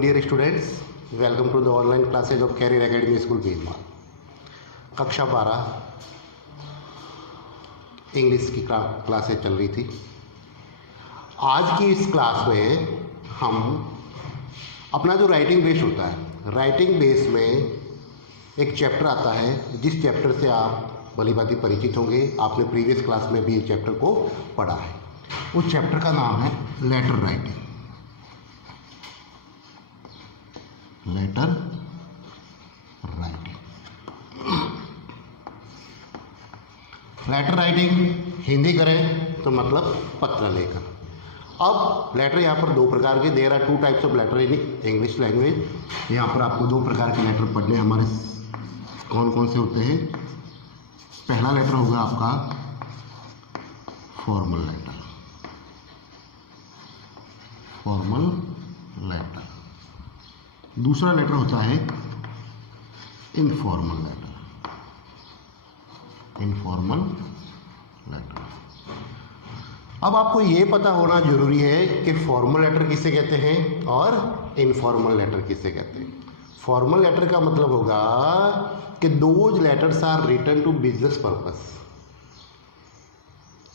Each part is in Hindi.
morning dear students, welcome to the online classes of Career Academy School Bhilwara. कक्षा 12 इंग्लिश की क्लासें चल रही थी। आज की इस क्लास में हम अपना जो राइटिंग बेस होता है, राइटिंग बेस में एक चैप्टर आता है जिस चैप्टर से आप भलीभांति परिचित होंगे। आपने प्रीवियस क्लास में भी इस चैप्टर को पढ़ा है। उस चैप्टर का नाम है letter writing. Letter writing, letter writing Hindi करें तो मतलब पत्र लेखन। अब लेटर यहाँ पर दो प्रकार के, there are 2 types of letter in English language. यहाँ पर आपको 2 प्रकार के लेटर पढ़ने हमारे कौन कौन से होते हैं। पहला लेटर होगा आपका फॉर्मल लेटर, फॉर्मल लेटर। दूसरा लेटर होता है इनफॉर्मल लेटर, इनफॉर्मल लेटर। अब आपको ये पता होना जरूरी है कि फॉर्मल लेटर किसे कहते हैं और इनफॉर्मल लेटर किसे कहते हैं। फॉर्मल लेटर का मतलब होगा कि those letters are written to business purpose,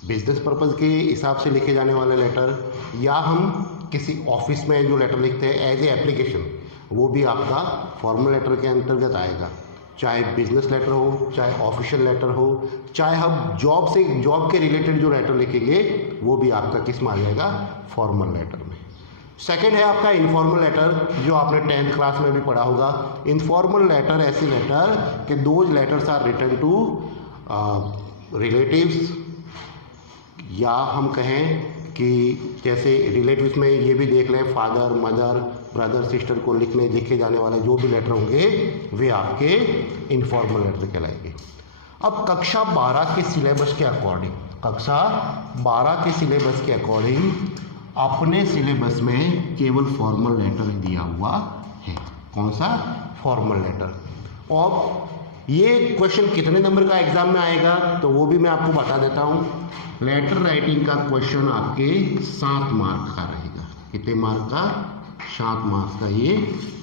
business purpose के हिसाब से लिखे जाने वाले लेटर, या हम किसी ऑफिस में जो लेटर लिखते हैं एज ए एप्लीकेशन, वो भी आपका फॉर्मल लेटर के अंतर्गत आएगा। चाहे बिजनेस लेटर हो, चाहे ऑफिशियल लेटर हो, चाहे हम जॉब के रिलेटेड जो लेटर लिखेंगे वो भी आपका किस में आ जाएगा, फॉर्मल लेटर में। सेकंड है आपका इनफॉर्मल लेटर, जो आपने 10th क्लास में भी पढ़ा होगा। इनफॉर्मल लेटर ऐसे लेटर कि those letters are written to relatives, या हम कहें कि जैसे रिलेटिव्स में ये भी देख लें, फादर मदर ब्रदर सिस्टर को लिखे जाने वाले जो भी लेटर होंगे वे आपके इनफॉर्मल लेटर कहलाएंगे। अब कक्षा 12 के सिलेबस के अकॉर्डिंग, कक्षा 12 के सिलेबस के अकॉर्डिंग अपने सिलेबस में केवल फॉर्मल लेटर दिया हुआ है। कौन सा? Formal letter. और ये क्वेश्चन कितने नंबर का एग्जाम में आएगा तो वो भी मैं आपको बता देता हूँ। लेटर राइटिंग का क्वेश्चन आपके 7 मार्क का रहेगा। कितने मार्क का? 7 मार्क्स का ये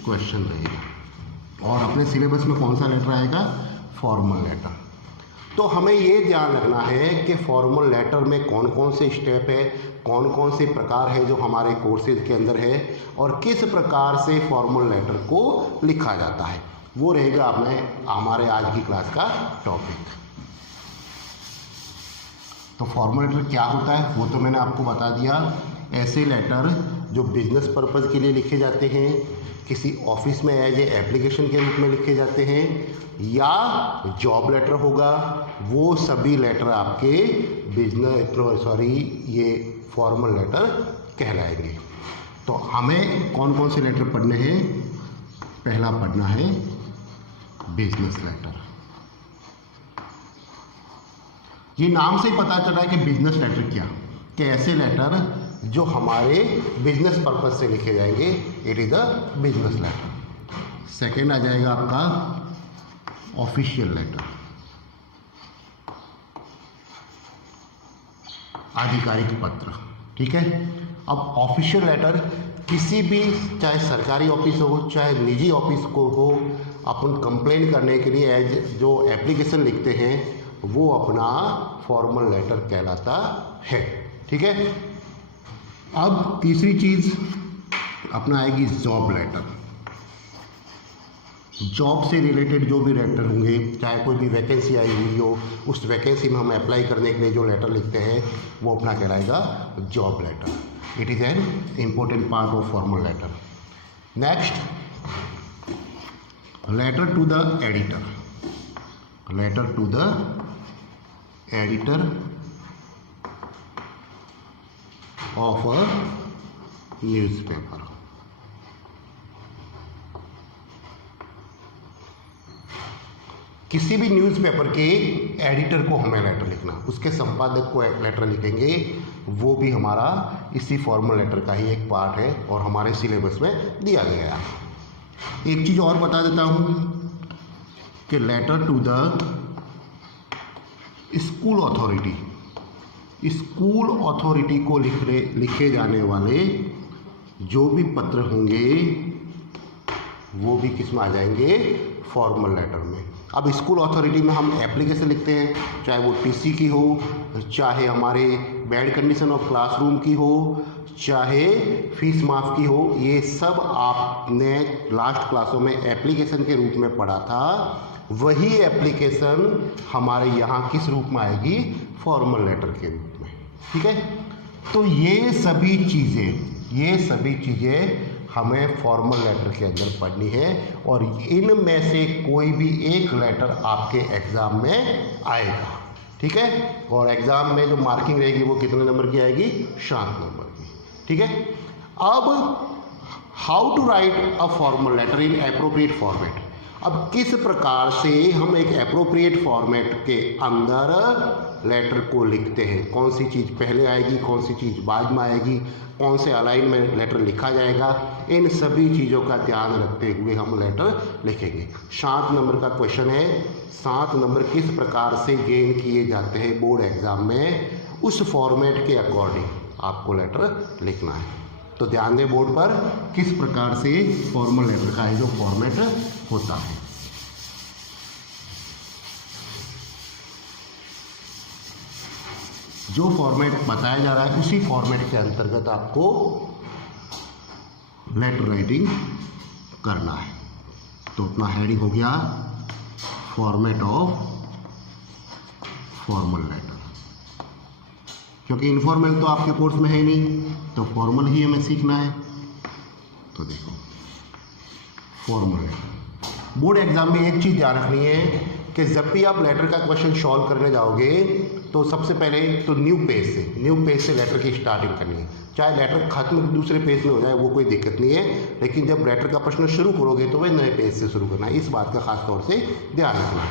क्वेश्चन रहेगा। और अपने सिलेबस में कौन सा लेटर आएगा? Formal letter. तो हमें ये ध्यान रखना है कि फॉर्मल लेटर में कौन कौन से स्टेप है, कौन कौन से प्रकार है जो हमारे कोर्सेज के अंदर है, और किस प्रकार से फॉर्मल लेटर को लिखा जाता है, वो रहेगा अपने हमारे आज की क्लास का टॉपिक। तो फॉर्मल लेटर क्या होता है वो तो मैंने आपको बता दिया। ऐसे लेटर जो बिजनेस पर्पस के लिए लिखे जाते हैं, किसी ऑफिस में एज ए एप्लीकेशन के रूप में लिखे जाते हैं, या जॉब लेटर होगा, वो सभी लेटर आपके ये फॉर्मल लेटर कहलाएंगे। तो हमें कौन कौन से लेटर पढ़ने हैं? पहला पढ़ना है बिजनेस लेटर। ये नाम से ही पता चला है कि बिजनेस लेटर क्या, कि ऐसे लेटर जो हमारे बिजनेस पर्पस से लिखे जाएंगे, it is a business letter. Second आ जाएगा आपका ऑफिशियल लेटर, आधिकारिक पत्र। ठीक है। अब ऑफिशियल लेटर किसी भी, चाहे सरकारी ऑफिस हो चाहे निजी ऑफिस को हो, अपन कंप्लेन करने के लिए एज जो एप्लीकेशन लिखते हैं वो अपना फॉर्मल लेटर कहलाता है। ठीक है। अब तीसरी चीज़ अपना आएगी जॉब लेटर। जॉब से रिलेटेड जो भी लेटर होंगे, चाहे कोई भी वैकेंसी आई हुई हो, उस वैकेंसी में हम अप्लाई करने के लिए जो लेटर लिखते हैं वो अपना कहलाएगा job letter. It is an important part of formal letter. Next, letter to the editor, letter to the editor of a newspaper. किसी भी न्यूज़पेपर के एडिटर को हमें लेटर लिखना, उसके संपादक को लेटर लिखेंगे, वो भी हमारा इसी फॉर्मल लेटर का ही एक पार्ट है और हमारे सिलेबस में दिया गया है। एक चीज़ और बता देता हूँ कि letter to the school authority, school authority को लिखे जाने वाले जो भी पत्र होंगे वो भी किस में आ जाएंगे, फॉर्मल लेटर में। अब स्कूल अथॉरिटी में हम एप्लीकेशन लिखते हैं, चाहे वो टीसी की हो, चाहे हमारे बैड कंडीशन ऑफ क्लासरूम की हो, चाहे फीस माफ़ की हो, ये सब आपने लास्ट क्लासों में एप्लीकेशन के रूप में पढ़ा था। वही एप्लीकेशन हमारे यहाँ किस रूप में आएगी, फॉर्मल लेटर के रूप में। ठीक है, तो ये सभी चीज़ें हमें फॉर्मल लेटर के अंदर पढ़नी है और इनमें से कोई भी एक लेटर आपके एग्ज़ाम में आएगा। ठीक है, और एग्ज़ाम में जो मार्किंग रहेगी वो कितने नंबर की आएगी, 7 नंबर की। ठीक है, अब how to write a formal letter in appropriate format. अब किस प्रकार से हम एक एप्रोप्रिएट फॉर्मेट के अंदर लेटर को लिखते हैं, कौन सी चीज़ पहले आएगी, कौन सी चीज़ बाद में आएगी, कौन से अलाइन में लेटर लिखा जाएगा, इन सभी चीज़ों का ध्यान रखते हुए हम लेटर लिखेंगे। 7 नंबर का क्वेश्चन है, 7 नंबर किस प्रकार से गेन किए जाते हैं बोर्ड एग्ज़ाम में, उस फॉर्मेट के अकॉर्डिंग आपको लेटर लिखना है। तो ध्यान दें बोर्ड पर किस प्रकार से फॉर्मल लेटर का जो फॉर्मेट होता है। जो फॉर्मेट बताया जा रहा है उसी फॉर्मेट के अंतर्गत आपको लेटर राइटिंग करना है। तो अपना हेडिंग हो गया फॉर्मेट ऑफ फॉर्मल लेटर, क्योंकि इनफॉर्मल तो आपके कोर्स में है नहीं, तो फॉर्मल ही हमें सीखना है। तो देखो फॉर्मल लेटर, बोर्ड एग्जाम में एक चीज़ ध्यान रखनी है कि जब भी आप लेटर का क्वेश्चन सॉल्व करने जाओगे तो सबसे पहले तो न्यू पेज से लेटर की स्टार्टिंग करनी है। चाहे लेटर खत्म दूसरे पेज में हो जाए वो कोई दिक्कत नहीं है, लेकिन जब लेटर का प्रश्न शुरू करोगे तो वह नए पेज से शुरू करना है। इस बात का खास तौर से ध्यान रखना है।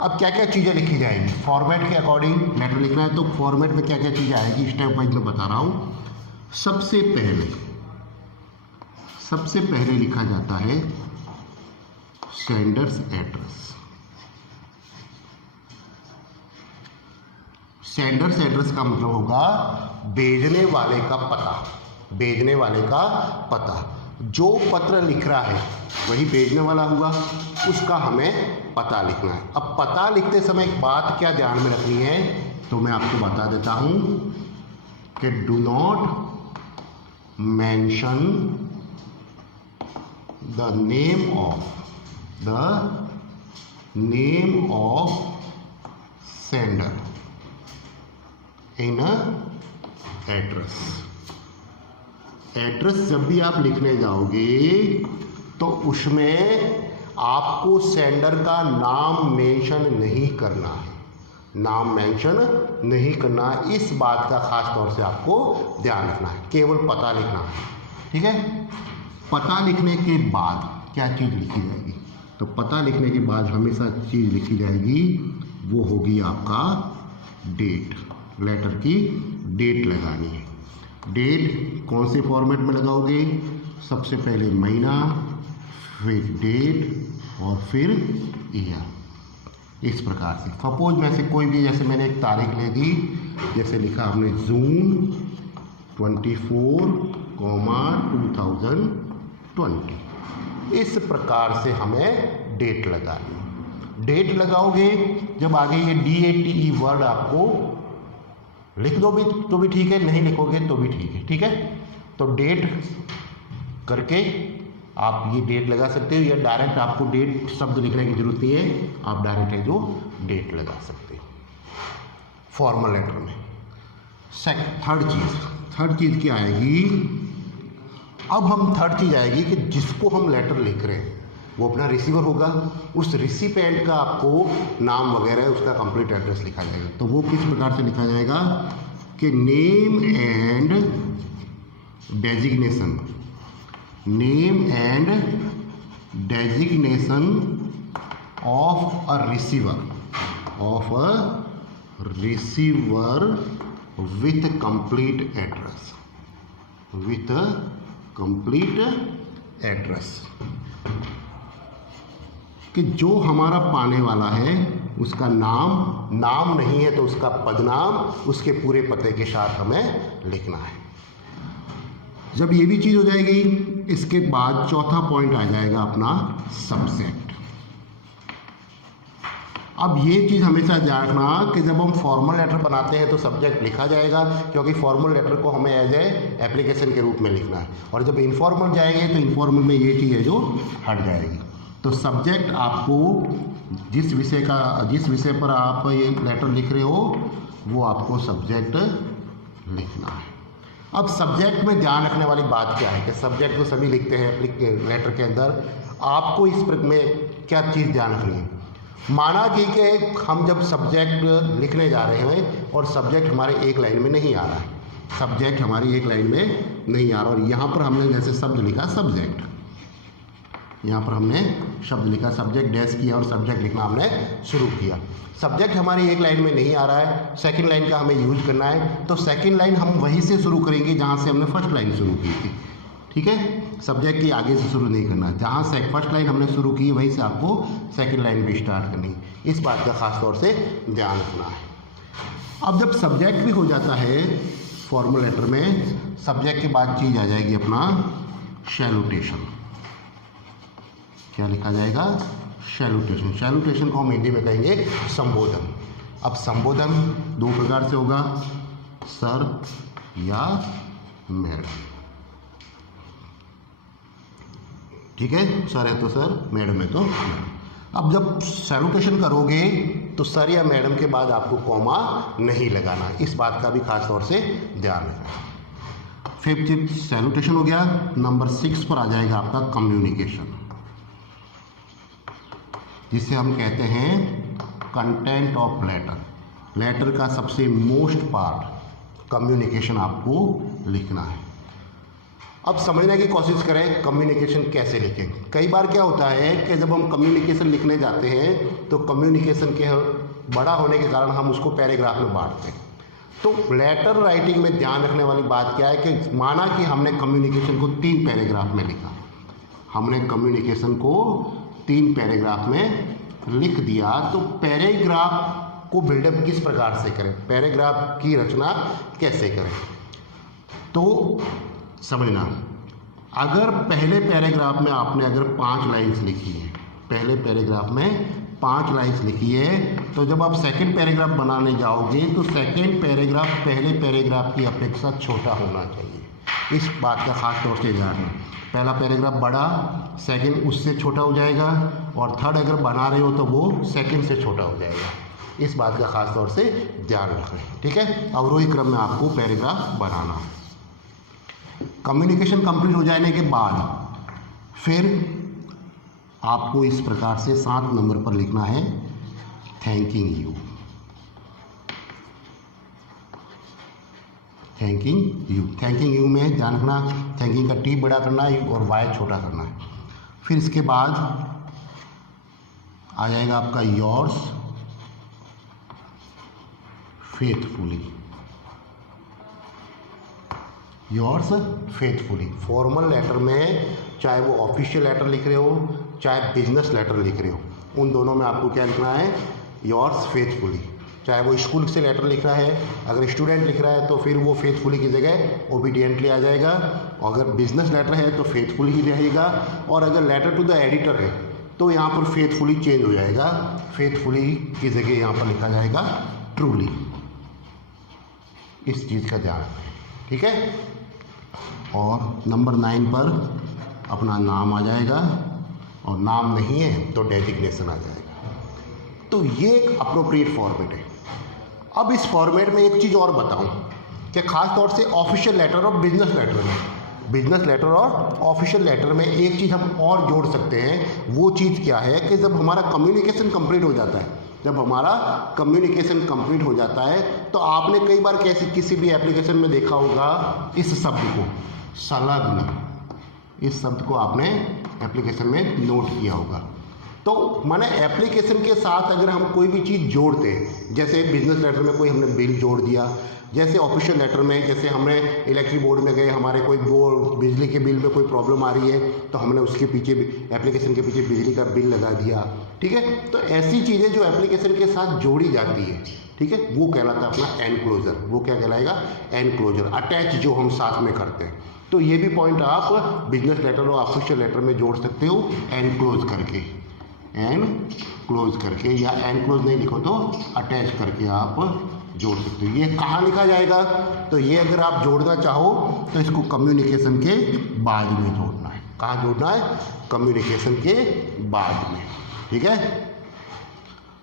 अब क्या क्या चीज़ें लिखी जाएंगी फॉर्मेट के अकॉर्डिंग लेटर लिखना है, तो फॉर्मेट में क्या क्या चीज़ें आएगी स्टेप वाइज में बता रहा हूँ। सबसे पहले लिखा जाता है सेंडर्स एड्रेस। सेंडर्स एड्रेस का मतलब होगा भेजने वाले का पता। जो पत्र लिख रहा है वही भेजने वाला होगा, उसका हमें पता लिखना है। अब पता लिखते समय एक बात क्या ध्यान में रखनी है, तो मैं आपको बता देता हूं कि do not mention the name of sender in address जब भी आप लिखने जाओगे तो उसमें आपको सेंडर का नाम मेंशन नहीं करना है। इस बात का खास तौर से आपको ध्यान रखना है, केवल पता लिखना है। ठीक है, पता लिखने के बाद क्या चीज़ लिखी जाएगी, तो पता लिखने के बाद हमेशा चीज़ लिखी जाएगी वो होगी आपका डेट। लेटर की डेट लगानी है। डेट कौन से फॉर्मेट में लगाओगे, सबसे पहले महीना, फिर डेट और फिर ईयर। इस प्रकार से सपोज में से कोई भी, जैसे मैंने एक तारीख ले दी, जैसे लिखा हमने जून 24, 2020। इस प्रकार से हमें डेट लगानी। डेट लगाओगे जब आगे ये DATE वर्ड आपको लिख दो भी तो भी ठीक है, नहीं लिखोगे तो भी ठीक है। ठीक है, तो डेट करके आप ये डेट लगा सकते हो, या डायरेक्ट आपको डेट शब्द लिखने की जरूरत नहीं है, आप डायरेक्ट है जो डेट लगा सकते हो फॉर्मल लेटर में। थर्ड चीज़ क्या आएगी, अब हम थर्ड चीज़ आएगी कि जिसको हम लेटर लिख रहे हैं वो अपना रिसीवर होगा, उस रिसिपेंट का आपको नाम वगैरह उसका कंप्लीट एड्रेस लिखा जाएगा। तो वो किस प्रकार से लिखा जाएगा कि name and designation of a receiver with complete address, कि जो हमारा पाने वाला है उसका नाम नहीं है तो उसका पदनाम, उसके पूरे पते के साथ हमें लिखना है। जब ये भी चीज़ हो जाएगी, इसके बाद चौथा पॉइंट आ जाएगा अपना सब्जेक्ट। अब ये चीज़ हमेशा ध्यान रखना कि जब हम फॉर्मल लेटर बनाते हैं तो सब्जेक्ट लिखा जाएगा, क्योंकि फॉर्मल लेटर को हमें एज ए एप्लीकेशन के रूप में लिखना है, और जब इनफॉर्मल जाएंगे तो इनफॉर्मल में ये चीज़ है जो हट जाएगी। तो सब्जेक्ट आपको जिस विषय पर आप ये लेटर लिख रहे हो वो आपको सब्जेक्ट लिखना है। अब सब्जेक्ट में ध्यान रखने वाली बात क्या है कि सब्जेक्ट तो सभी लिखते हैं लेटर के अंदर, आपको इस में क्या चीज़ ध्यान रखनी है। माना कि हम जब सब्जेक्ट लिखने जा रहे हैं और सब्जेक्ट हमारे एक लाइन में नहीं आ रहा है, सब्जेक्ट हमारी एक लाइन में नहीं आ रहा, और यहाँ पर हमने जैसे शब्द लिखा सब्जेक्ट, यहाँ पर हमने शब्द लिखा सब्जेक्ट, डैश किया और सब्जेक्ट लिखना हमने शुरू किया। सब्जेक्ट हमारी एक लाइन में नहीं आ रहा है, सेकंड लाइन का हमें यूज करना है, तो सेकंड लाइन हम वहीं से शुरू करेंगे जहाँ से हमने फर्स्ट लाइन शुरू की थी। ठीक है, सब्जेक्ट की आगे से शुरू नहीं करना, जहाँ से फर्स्ट लाइन हमने शुरू की वहीं से आपको सेकंड लाइन भी स्टार्ट करनी, इस बात का खास तौर से ध्यान रखना है। अब जब सब्जेक्ट भी हो जाता है फॉर्मल लेटर में, सब्जेक्ट के बाद चीज़ आ जाएगी अपना सैल्यूटेशन। क्या लिखा जाएगा? सैल्यूटेशन। सैल्यूटेशन को हम हिंदी में कहेंगे संबोधन। अब संबोधन दो प्रकार से होगा, सर या मैडम। ठीक है, सर है तो सर, मैडम है तो मैडम। अब जब सैल्यूटेशन करोगे तो सर या मैडम के बाद आपको कॉमा नहीं लगाना, इस बात का भी खास तौर से ध्यान रखना। फिफ्थ सैल्यूटेशन हो गया। नंबर 6 पर आ जाएगा आपका कम्युनिकेशन, जिसे हम कहते हैं कंटेंट ऑफ लेटर। लेटर का सबसे मोस्ट पार्ट कम्युनिकेशन आपको लिखना है। अब समझने की कोशिश करें कम्युनिकेशन कैसे लिखें। कई बार क्या होता है कि जब हम कम्युनिकेशन लिखने जाते हैं तो कम्युनिकेशन के बड़ा होने के कारण हम उसको पैराग्राफ में बांटते हैं। तो लेटर राइटिंग में ध्यान रखने वाली बात क्या है कि माना कि हमने कम्युनिकेशन को 3 पैराग्राफ में लिखा, हमने कम्युनिकेशन को 3 पैराग्राफ में लिख दिया, तो पैराग्राफ को बिल्डअप किस प्रकार से करें, पैराग्राफ की रचना कैसे करें। तो समझना, अगर पहले पैराग्राफ में आपने अगर 5 लाइन्स लिखी है, पहले पैराग्राफ में 5 लाइन्स लिखी है, तो जब आप सेकंड पैराग्राफ बनाने जाओगे तो सेकंड पैराग्राफ पहले पैराग्राफ की अपेक्षा छोटा होना चाहिए। इस बात का खास तौर से ध्यान रखना। पहला पैराग्राफ बड़ा, सेकंड उससे छोटा हो जाएगा, और थर्ड अगर बना रहे हो तो वो सेकंड से छोटा हो जाएगा। इस बात का खास तौर से ध्यान रखें। ठीक है, अवरोही क्रम में आपको पैराग्राफ बनाना। कम्युनिकेशन कंप्लीट हो जाने के बाद फिर आपको इस प्रकार से 7 नंबर पर लिखना है thanking you. Thanking you, thanking you में ध्यान रखना, थैंकिंग का टी बड़ा करना है और वाई छोटा करना है। फिर इसके बाद आ जाएगा आपका yours faithfully. Yours faithfully formal letter में, चाहे वो ऑफिशियल लेटर लिख रहे हो चाहे बिजनेस लेटर लिख रहे हो, उन दोनों में आपको क्या लिखना है? Yours faithfully. चाहे वो स्कूल से लेटर लिख रहा है, अगर स्टूडेंट लिख रहा है तो फिर वो फेथफुली की जगह ओबीडियंटली आ जाएगा, और अगर बिजनेस लेटर है तो फेथफुली ही रहेगा, और अगर लेटर टू द एडिटर है तो यहाँ पर फेथफुली चेंज हो जाएगा, फेथफुली की जगह यहाँ पर लिखा जाएगा ट्रूली। इस चीज़ का ध्यान रखें। ठीक है, और नंबर 9 पर अपना नाम आ जाएगा, और नाम नहीं है तो डेजिग्नेशन आ जाएगा। तो ये एक अप्रोप्रिएट फॉर्मेट है। अब इस फॉर्मेट में एक चीज़ और बताऊं कि खास तौर से ऑफिशियल लेटर और बिजनेस लेटर में, बिजनेस लेटर और ऑफिशियल लेटर में एक चीज़ हम और जोड़ सकते हैं। वो चीज़ क्या है कि जब हमारा कम्युनिकेशन कंप्लीट हो जाता है, जब हमारा कम्युनिकेशन कंप्लीट हो जाता है तो आपने कई बार किसी भी एप्लीकेशन में देखा होगा इस शब्द को संलग्न, इस शब्द को आपने एप्लीकेशन में नोट किया होगा। तो माने एप्लीकेशन के साथ अगर हम कोई भी चीज़ जोड़ते हैं, जैसे बिजनेस लेटर में कोई हमने बिल जोड़ दिया, जैसे ऑफिशियल लेटर में जैसे हमने इलेक्ट्रिक बोर्ड में गए, हमारे कोई बोर्ड बिजली के बिल में कोई प्रॉब्लम आ रही है तो हमने उसके पीछे एप्लीकेशन के पीछे बिजली का बिल लगा दिया। ठीक है, तो ऐसी चीज़ें जो एप्लीकेशन के साथ जोड़ी जाती है, ठीक है, वो कहलाता है अपना एनक्लोजर। वो क्या कहलाएगा? एनक्लोजर, अटैच जो हम साथ में करते हैं। तो ये भी पॉइंट आप बिजनेस लेटर और ऑफिशियल लेटर में जोड़ सकते हो एंड क्लोज करके, एंड क्लोज करके, या एंड क्लोज नहीं लिखो तो अटैच करके आप जोड़ सकते हो। ये कहाँ लिखा जाएगा? तो ये अगर आप जोड़ना चाहो तो इसको कम्युनिकेशन के बाद में जोड़ना है। कहाँ जोड़ना है? कम्युनिकेशन के बाद में, ठीक है।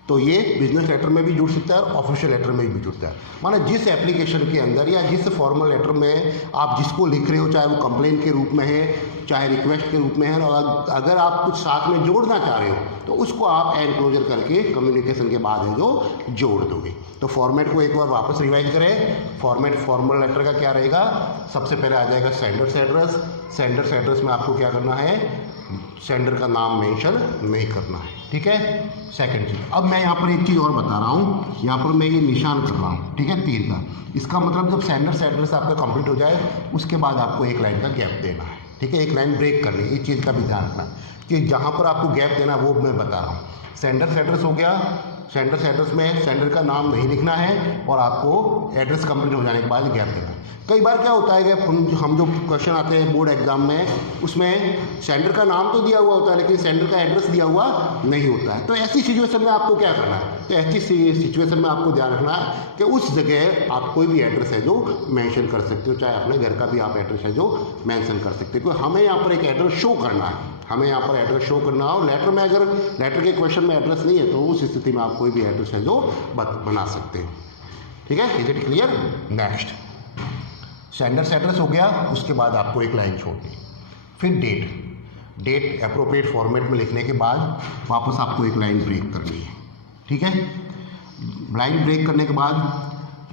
तो ये बिजनेस लेटर में भी जुड़ सकता है और ऑफिशियल लेटर में भी जुड़ता है। माना जिस एप्लीकेशन के अंदर या जिस फॉर्मल लेटर में आप जिसको लिख रहे हो, चाहे वो कंप्लेंट के रूप में है, चाहे रिक्वेस्ट के रूप में है, और अगर आप कुछ साथ में जोड़ना चाह रहे हो तो उसको आप एंड क्लोजर करके कम्युनिकेशन के बाद है जो जोड़ दोगे। तो फॉर्मेट को एक बार वापस रिवाइज करें। फॉर्मेट फॉर्मल लेटर का क्या रहेगा? सबसे पहले आ जाएगा सेंडर्स एड्रेस। सेंडर्स एड्रेस में आपको क्या करना है? सेंडर का नाम मेंशन नहीं करना है, ठीक है। सेकंड चीज, अब मैं यहाँ पर एक चीज़ और बता रहा हूँ। यहाँ पर मैं ये निशान कर रहा हूँ, ठीक है, तीर का। इसका मतलब जब सेंडर्स एड्रेस आपका कंप्लीट हो जाए उसके बाद आपको एक लाइन का गैप देना है, ठीक है। एक लाइन ब्रेक करनी है। इस चीज़ का भी ध्यान रखना कि जहाँ पर आपको गैप देना वो मैं बता रहा हूँ। सेंडर्स एड्रेस हो गया। सेंडर्स एड्रेस में सेंडर का नाम नहीं लिखना है और आपको एड्रेस कंप्लीट हो जाने के बाद गैप देना है। कई बार क्या होता है कि हम जो क्वेश्चन आते हैं बोर्ड एग्जाम में, उसमें सेंडर का नाम तो दिया हुआ होता है लेकिन सेंडर का एड्रेस दिया हुआ नहीं होता है। तो ऐसी सिचुएशन में आपको क्या करना है? तो ऐसी सिचुएशन में आपको ध्यान रखना है कि उस जगह आप कोई भी एड्रेस है जो मेंशन कर सकते हो, चाहे अपने घर का भी आप एड्रेस है जो मेंशन कर सकते हो। हमें यहाँ पर एक एड्रेस शो करना है, हमें यहाँ पर एड्रेस शो करना हो। लेटर में अगर लेटर के क्वेश्चन में एड्रेस नहीं है तो उस स्थिति में आप कोई भी एड्रेस है जो बना सकते हो, ठीक है। Is it clear? Next, sender's address हो गया। उसके बाद आपको एक लाइन छोड़नी, फिर डेट अप्रोप्रिएट फॉर्मेट में लिखने के बाद वापस आपको एक लाइन ब्रेक करनी है, ठीक है। लाइन ब्रेक करने के बाद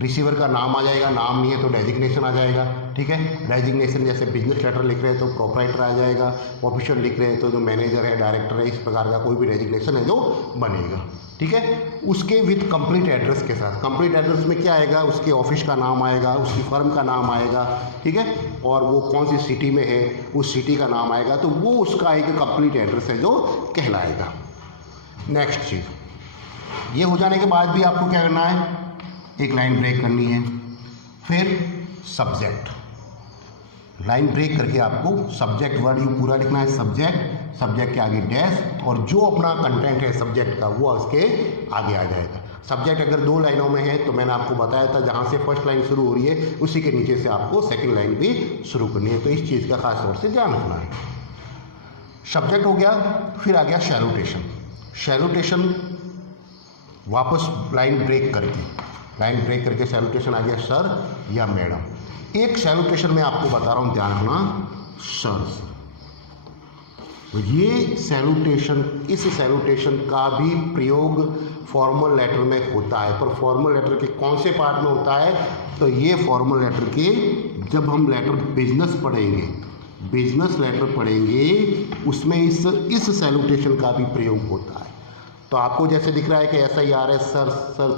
रिसीवर का नाम आ जाएगा, नाम नहीं है तो डेजिग्नेशन आ जाएगा, ठीक है। डेजिग्नेशन जैसे बिजनेस लेटर लिख रहे हैं तो प्रोप्राइटर आ जाएगा, ऑफिशियल लिख रहे हैं तो जो मैनेजर है, डायरेक्टर है, इस प्रकार का कोई भी डेजिग्नेशन है जो बनेगा, ठीक है। उसके विथ कंप्लीट एड्रेस के साथ, कंप्लीट एड्रेस में क्या आएगा? उसके ऑफिस का नाम आएगा, उसकी फर्म का नाम आएगा, ठीक है, और वो कौन सी सिटी में है उस सिटी का नाम आएगा, तो वो उसका एक कंप्लीट एड्रेस है जो कहलाएगा। नेक्स्ट चीज़, ये हो जाने के बाद भी आपको क्या करना है? एक लाइन ब्रेक करनी है। फिर सब्जेक्ट, लाइन ब्रेक करके आपको सब्जेक्ट वर्ड यू पूरा लिखना है। सब्जेक्ट के आगे डैश, और जो अपना कंटेंट है सब्जेक्ट का वो उसके आगे आ जाएगा। सब्जेक्ट अगर 2 लाइनों में है तो मैंने आपको बताया था जहाँ से फर्स्ट लाइन शुरू हो रही है उसी के नीचे से आपको सेकंड लाइन भी शुरू करनी है। तो इस चीज़ का खास तौर से ध्यान रखना है। सब्जेक्ट हो गया, फिर आ गया सैल्यूटेशन। वापस लाइन ब्रेक करके सैल्यूटेशन आ गया सर या मैडम। एक सैल्यूटेशन में आपको बता रहा हूँ, ध्यान रखना, सर। ये सैल्यूटेशन, इस सैल्यूटेशन का भी प्रयोग फॉर्मल लेटर में होता है, पर फॉर्मल लेटर के कौन से पार्ट में होता है? तो ये फॉर्मल लेटर के, जब हम लेटर बिजनेस लेटर पढ़ेंगे उसमें इस सैल्यूटेशन का भी प्रयोग होता है। तो आपको जैसे दिख रहा है कि ऐसा ही आ रहा है सर,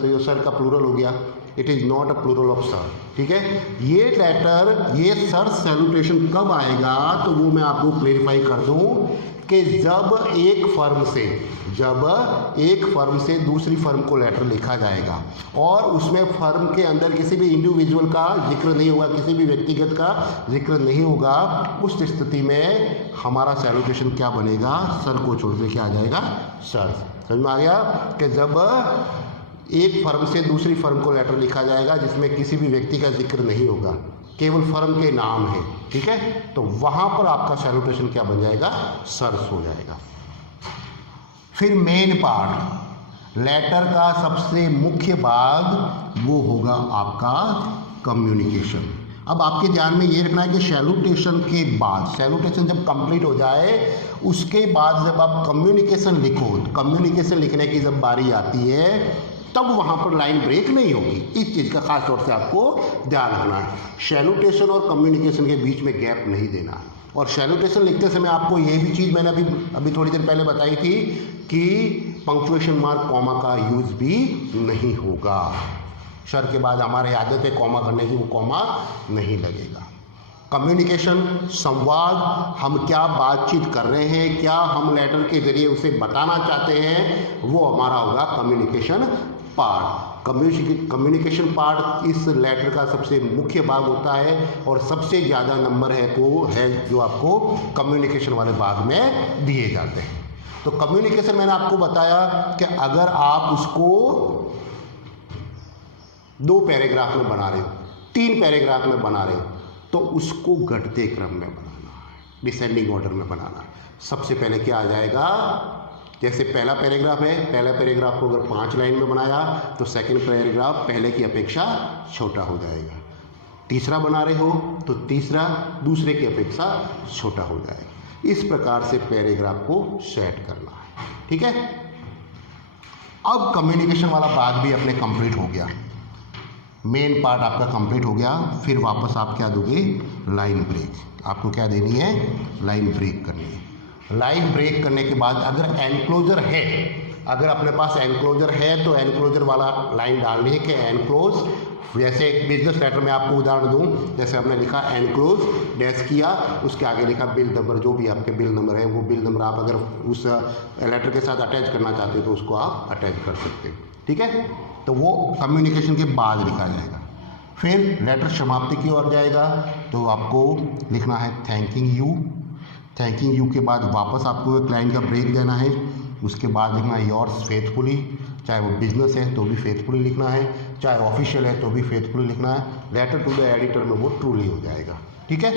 तो ये सर का प्लूरल हो गया, it is not a plural of sir, ठीक है। ये लेटर, ये सर सैल्यूटेशन कब आएगा तो वो मैं आपको क्लेरिफाई कर दूं कि जब एक फर्म से दूसरी फर्म को लेटर लिखा जाएगा और उसमें फर्म के अंदर किसी भी इंडिविजुअल का जिक्र नहीं होगा, किसी भी व्यक्तिगत का जिक्र नहीं होगा, उस स्थिति में हमारा सैल्यूटेशन क्या बनेगा? सर को छोड़ के क्या आ जाएगा? सर। समझ में आ गया कि जब एक फर्म से दूसरी फर्म को लेटर लिखा जाएगा जिसमें किसी भी व्यक्ति का जिक्र नहीं होगा, केवल फर्म के नाम है, ठीक है, तो वहाँ पर आपका सैल्यूटेशन क्या बन जाएगा? सर्स हो जाएगा। फिर मेन पार्ट, लेटर का सबसे मुख्य भाग वो होगा आपका कम्युनिकेशन। अब आपके ध्यान में ये रखना है कि सैल्यूटेशन के बाद, सैल्यूटेशन जब कंप्लीट हो जाए उसके बाद जब आप कम्युनिकेशन लिखो, तो कम्युनिकेशन लिखने की जब बारी आती है तब वहाँ पर लाइन ब्रेक नहीं होगी। इस चीज़ का खास तौर से आपको ध्यान रखना है। सैल्यूटेशन और कम्युनिकेशन के बीच में गैप नहीं देना है। और सैल्यूटेशन लिखते समय आपको ये भी चीज़ मैंने अभी थोड़ी देर पहले बताई थी कि पंक्चुएशन मार्क कॉमा का यूज़ भी नहीं होगा। सर के बाद हमारे आदत है कॉमा करने की, वो कॉमा नहीं लगेगा। कम्युनिकेशन, संवाद, हम क्या बातचीत कर रहे हैं, क्या हम लेटर के जरिए उसे बताना चाहते हैं, वो हमारा होगा कम्युनिकेशन पार्ट। कम्युनिकेशन पार्ट इस लेटर का सबसे मुख्य भाग होता है और सबसे ज़्यादा नंबर है वो है जो आपको कम्युनिकेशन वाले भाग में दिए जाते हैं। तो कम्युनिकेशन मैंने आपको बताया कि अगर आप उसको 2 पैराग्राफ में बना रहे हो, 3 पैराग्राफ में बना रहे हो, तो उसको घटते क्रम में बनाना है, डिसेंडिंग ऑर्डर में बनाना है। सबसे पहले क्या आ जाएगा, जैसे पहला पैराग्राफ है, पहला पैराग्राफ को अगर 5 लाइन में बनाया तो सेकंड पैराग्राफ पहले की अपेक्षा छोटा हो जाएगा। तीसरा बना रहे हो तो तीसरा दूसरे की अपेक्षा छोटा हो जाएगा। इस प्रकार से पैराग्राफ को सेट करना है, ठीक है। अब कम्युनिकेशन वाला भाग भी अपने कंप्लीट हो गया, मेन पार्ट आपका कंप्लीट हो गया। फिर वापस आप क्या दोगे, लाइन ब्रेक। आपको क्या देनी है, लाइन ब्रेक करनी है। लाइन ब्रेक करने के बाद अगर एनक्लोजर है, अगर अपने पास एनक्लोजर है तो एनक्लोजर वाला लाइन डालनी है कि एनक्लोज, जैसे बिजनेस लेटर में आपको उदाहरण दूं, जैसे आपने लिखा एनक्लोज डैश किया, उसके आगे लिखा बिल नंबर, जो भी आपके बिल नंबर है वो बिल नंबर आप अगर उस लेटर के साथ अटैच करना चाहते हो तो उसको आप अटैच कर सकते हो, ठीक है। तो वो कम्युनिकेशन के बाद लिखा जाएगा। फिर लेटर समाप्ति की ओर जाएगा तो आपको लिखना है थैंकिंग यू। थैंकिंग यू के बाद वापस आपको एक लाइन का ब्रेक देना है, उसके बाद लिखना है योर्स फेथफुली। चाहे वो बिजनेस है तो भी फेथफुली लिखना है, चाहे ऑफिशियल है तो भी फेथफुली लिखना है। लेटर टू द एडिटर में वो ट्रूली हो जाएगा, ठीक है।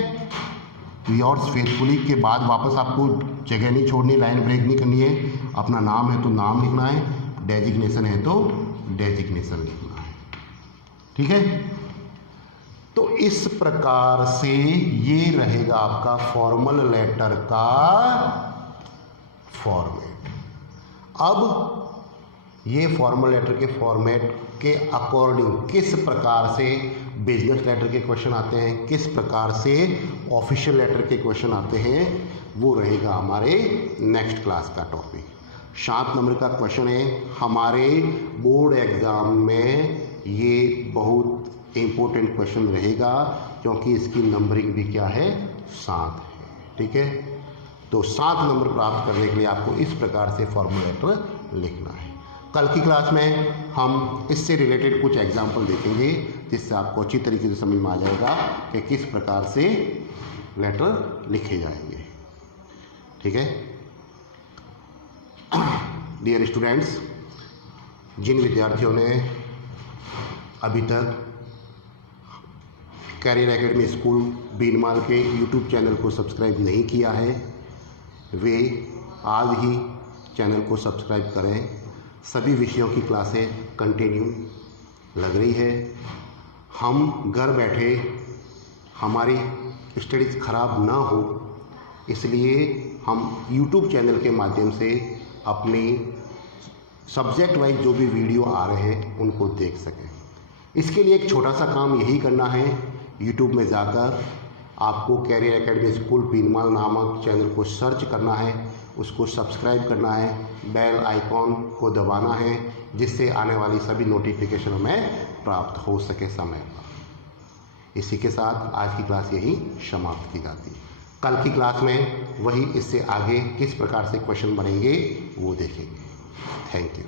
योर्स फेथफुली के बाद वापस आपको जगह नहीं छोड़नी, लाइन ब्रेक नहीं करनी है। अपना नाम है तो नाम लिखना है, डेजिग्नेशन है तो डेजिग्नेशन लिखना है, ठीक है। तो इस प्रकार से ये रहेगा आपका फॉर्मल लेटर का फॉर्मेट। अब ये फॉर्मल लेटर के फॉर्मेट के अकॉर्डिंग किस प्रकार से बिजनेस लेटर के क्वेश्चन आते हैं, किस प्रकार से ऑफिशियल लेटर के क्वेश्चन आते हैं, वो रहेगा हमारे नेक्स्ट क्लास का टॉपिक। 7 नंबर का क्वेश्चन है हमारे बोर्ड एग्ज़ाम में, ये बहुत इम्पोर्टेंट क्वेश्चन रहेगा क्योंकि इसकी नंबरिंग भी क्या है, 7 है, ठीक है। तो 7 नंबर प्राप्त करने के लिए आपको इस प्रकार से फॉर्मल लेटर लिखना है। कल की क्लास में हम इससे रिलेटेड कुछ एग्जाम्पल देखेंगे जिससे आपको अच्छी तरीके से समझ में आ जाएगा कि किस प्रकार से लेटर लिखे जाएंगे, ठीक है। डियर स्टूडेंट्स, जिन विद्यार्थियों ने अभी तक कैरियर एकेडमी स्कूल बीनमाल के यूट्यूब चैनल को सब्सक्राइब नहीं किया है, वे आज ही चैनल को सब्सक्राइब करें। सभी विषयों की क्लासें कंटिन्यू लग रही है। हम घर बैठे, हमारी स्टडीज़ ख़राब ना हो इसलिए हम यूट्यूब चैनल के माध्यम से अपनी सब्जेक्ट वाइज जो भी वीडियो आ रहे हैं उनको देख सकें। इसके लिए एक छोटा सा काम यही करना है, यूट्यूब में जाकर आपको कैरियर एकेडमी स्कूल बीनमाल नामक चैनल को सर्च करना है, उसको सब्सक्राइब करना है, बेल आइकॉन को दबाना है जिससे आने वाली सभी नोटिफिकेशन हमें प्राप्त हो सके समय पर। इसी के साथ आज की क्लास यही समाप्त की जाती है। कल की क्लास में वही इससे आगे किस प्रकार से क्वेश्चन बनेंगे वो देखेंगे। Thank you.